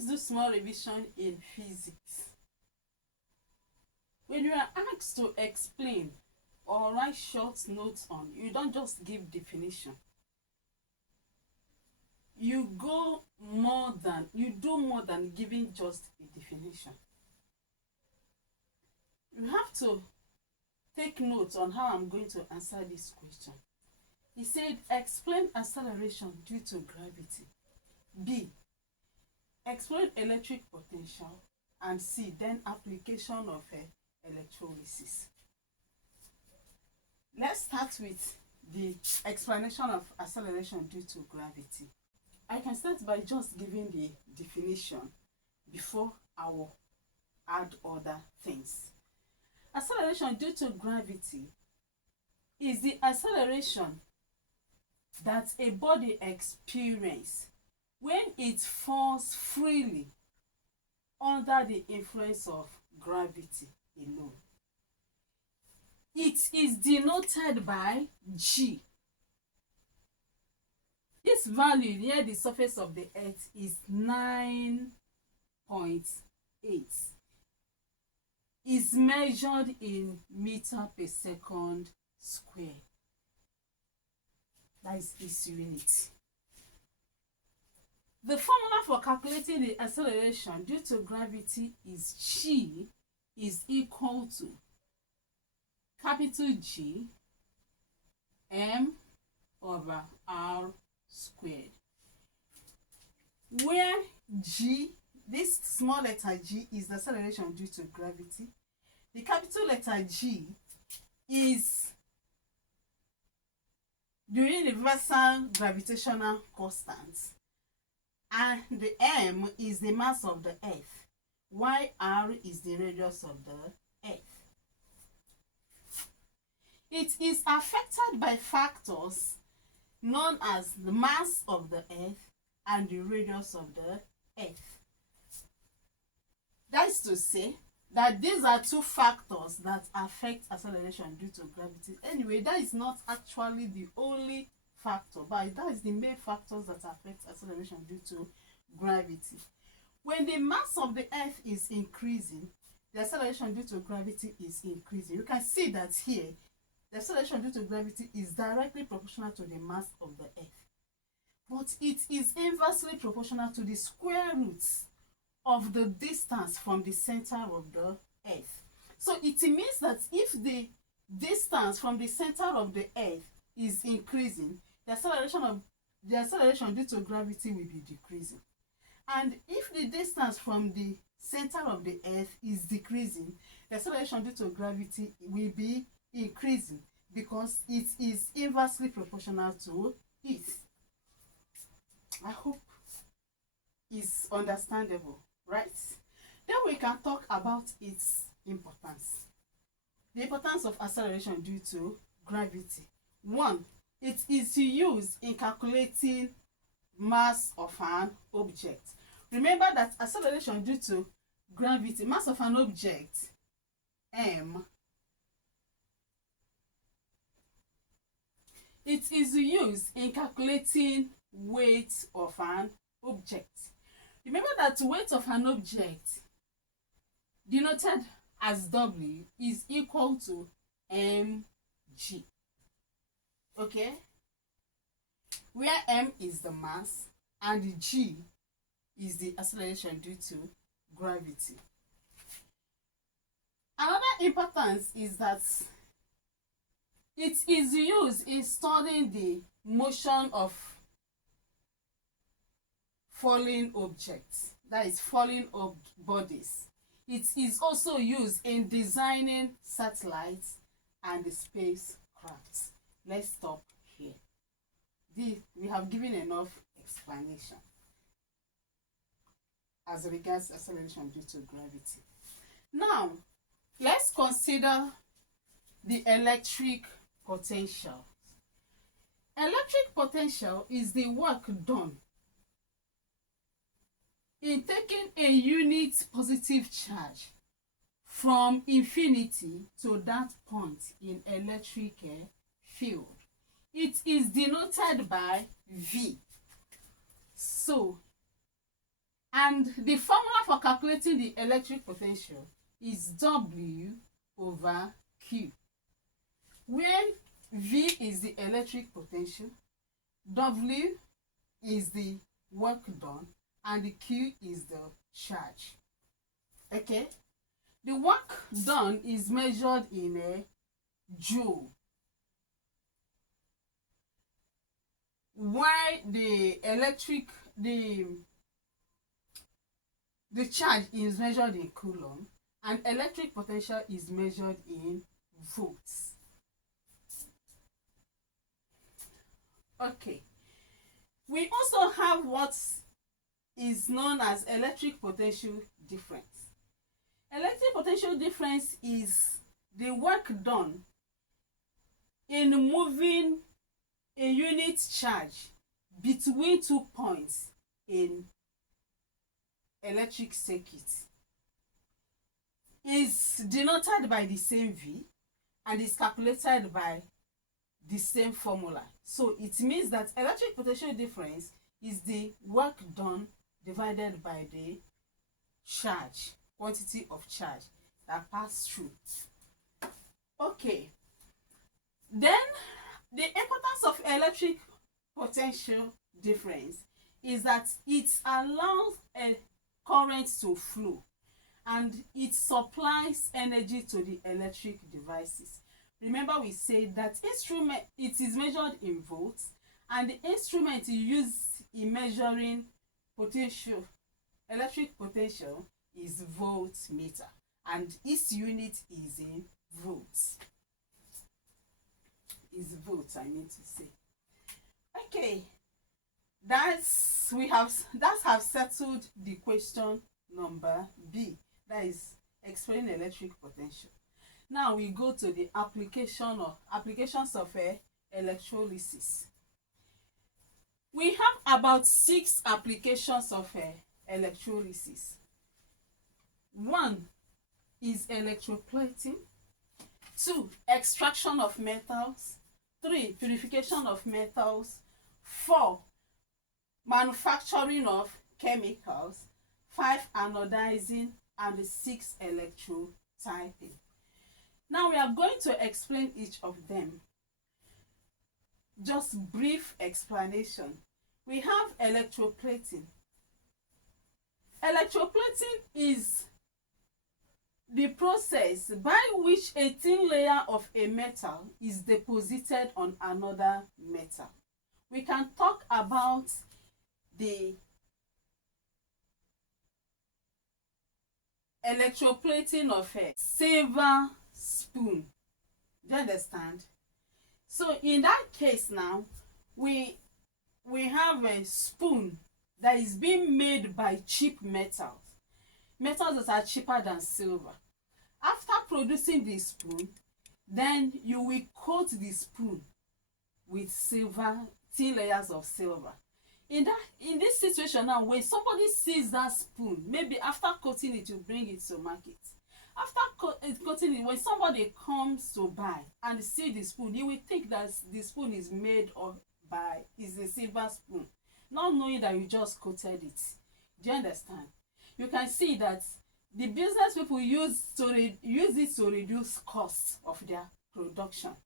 Let's do small revision in physics. When you are asked to explain or write short notes on, you don't just give definition. You do more than giving just a definition. You have to take notes on how I'm going to answer this question. He said, explain acceleration due to gravity. B, explain electric potential. And C, then application of electrolysis. Let's start with the explanation of acceleration due to gravity. I can start by just giving the definition before I will add other things. Acceleration due to gravity is the acceleration that a body experiences when it falls freely under the influence of gravity alone. It is denoted by G. This value near the surface of the earth is 9.8. Is measured in meter per second square. That is its unit. The formula for calculating the acceleration due to gravity is G is equal to capital G m over r squared, where G, this small letter G, is the acceleration due to gravity. The capital letter G is the universal gravitational constant, and the m is the mass of the earth, while r is the radius of the earth. It is affected by factors known as the mass of the earth and the radius of the earth. That is to say that these are two factors that affect acceleration due to gravity. Anyway, that is not actually the only factor, but that is the main factors that affect acceleration due to gravity. When the mass of the earth is increasing, the acceleration due to gravity is increasing. You can see that here the acceleration due to gravity is directly proportional to the mass of the earth, but it is inversely proportional to the square roots of the distance from the center of the earth. So it means that if the distance from the center of the earth is increasing, the acceleration due to gravity will be decreasing. And if the distance from the center of the earth is decreasing, the acceleration due to gravity will be increasing, because it is inversely proportional to it. I hope it's understandable, right? Then we can talk about its importance. The importance of acceleration due to gravity. 1, it is used in calculating mass of an object. Remember that acceleration due to gravity, mass of an object, m, it is used in calculating weight of an object. Remember that weight of an object, denoted as W, is equal to mg. Okay? Where m is the mass and g is the acceleration due to gravity. Another importance is that it is used in studying the motion of falling objects, that is, falling bodies. It is also used in designing satellites and the spacecraft. Let's stop here. We have given enough explanation as regards acceleration due to gravity. Now, let's consider the electric potential. Electric potential is the work done in taking a unit positive charge from infinity to that point in electric field. It is denoted by V. So, And the formula for calculating the electric potential is W over Q, where V is the electric potential, W is the work done, and the Q is the charge. Okay, the work done is measured in a joule, while the charge is measured in coulomb, and electric potential is measured in volts. Okay, we also have what is known as electric potential difference. Electric potential difference is the work done in moving a unit charge between 2 points in electric circuit. Is denoted by the same V and is calculated by the same formula. So it means that electric potential difference is the work done divided by the charge, quantity of charge that passed through. Okay, then the importance of electric potential difference is that it allows a current to flow and it supplies energy to the electric devices. Remember, we said that instrument, it is measured in volts, and the instrument used in measuring potential, electric potential, is voltmeter, and its unit is in volts. Is volts, I mean to say. Okay, that have settled the question number B, that is explaining electric potential. Now we go to the applications of electrolysis. We have about 6 applications of electrolysis. 1 is electroplating. 2, extraction of metals. 3, purification of metals. 4, manufacturing of chemicals. 5, anodizing, and 6, electrotyping. Now we are going to explain each of them. Just brief explanation. We have electroplating. Electroplating is the process by which a thin layer of a metal is deposited on another metal. We can talk about the electroplating of a silver spoon. Do you understand? So in that case now, we have a spoon that is being made by cheap metals that are cheaper than silver. After producing the spoon, then you will coat the spoon with silver, thin layers of silver. In this situation now, when somebody sees that spoon, maybe after coating it, you bring it to market. After coating it, when somebody comes to buy and see the spoon, he will think that the spoon is made is a silver spoon, not knowing that you just coated it. Do you understand? You can see that the business people use it to reduce costs of their production.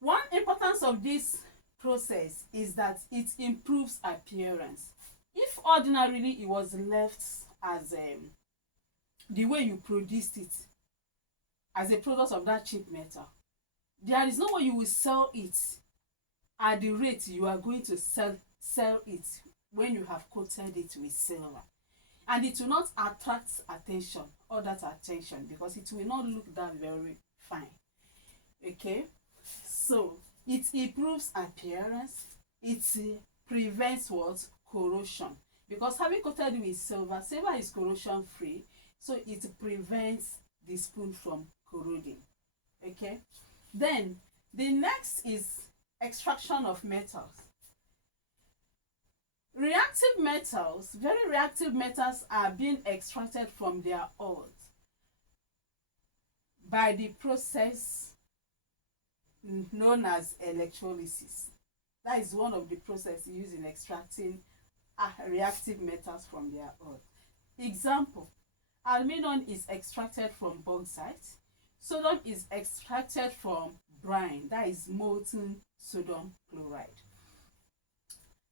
One importance of this process is that it improves appearance. If ordinarily it was left as the way you produced it, as a product of that cheap metal, there is no way you will sell it at the rate you are going to sell it when you have coated it with silver. And it will not attract attention, all that attention, because it will not look that very fine. Okay, so it improves appearance. It prevents what? Corrosion. Because having coated with silver is corrosion free, so it prevents the spoon from corroding. Okay, then the next is extraction of metals. Reactive metals, very reactive metals, are being extracted from their ores by the process known as electrolysis. That is one of the processes used in extracting reactive metals from their ore. Example, aluminum is extracted from bauxite. Sodium is extracted from brine, that is molten sodium chloride.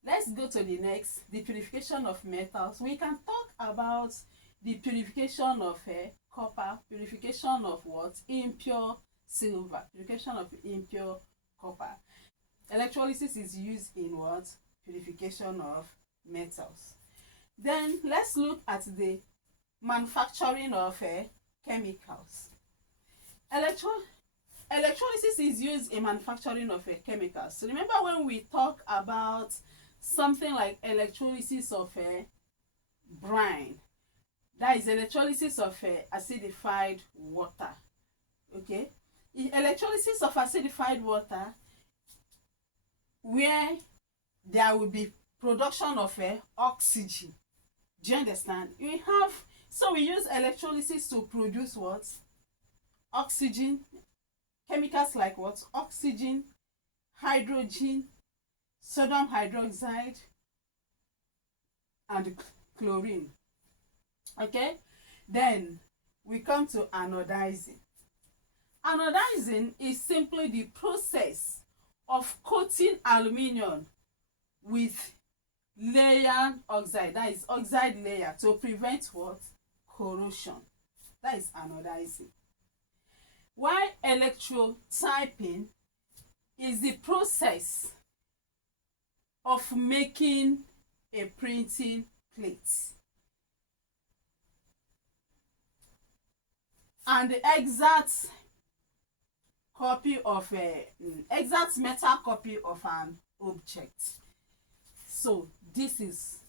Let's go to the next, the purification of metals. We can talk about the purification of copper, purification of what? Impure silver, purification of impure copper. Electrolysis is used in what? Purification of metals. Then let's look at the manufacturing of chemicals. Electrolysis is used in manufacturing of chemicals. So remember when we talk about something like electrolysis of brine, that is electrolysis of acidified water. Okay, electrolysis of acidified water, where there will be production of oxygen. Do you understand? We use electrolysis to produce what? Oxygen. Chemicals like what? Oxygen, hydrogen, sodium hydroxide, and chlorine. Okay, then we come to anodizing. Anodizing is simply the process of coating aluminium with layered oxide, that is oxide layer, to prevent what? Corrosion. That is anodizing. While electrotyping is the process of making a printing plate. And the exact metal copy of an object. So this is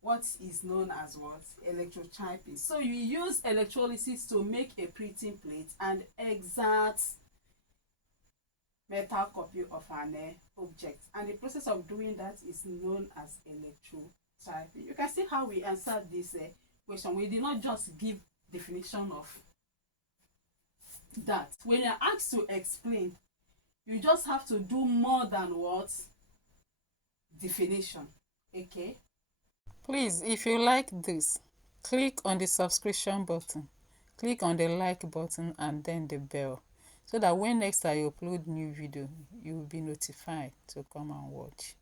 what is known as what? Electrotyping. So you use electrolysis to make a printing plate and exact metal copy of an object, and the process of doing that is known as electrotyping. You can see how we answered this question. We did not just give definition of that. When you're asked to explain, you just have to do more than what? Definition. Okay, Please, if you like this, click on the subscription button, click on the like button and then the bell, so that when next I upload new video, you will be notified to come and watch.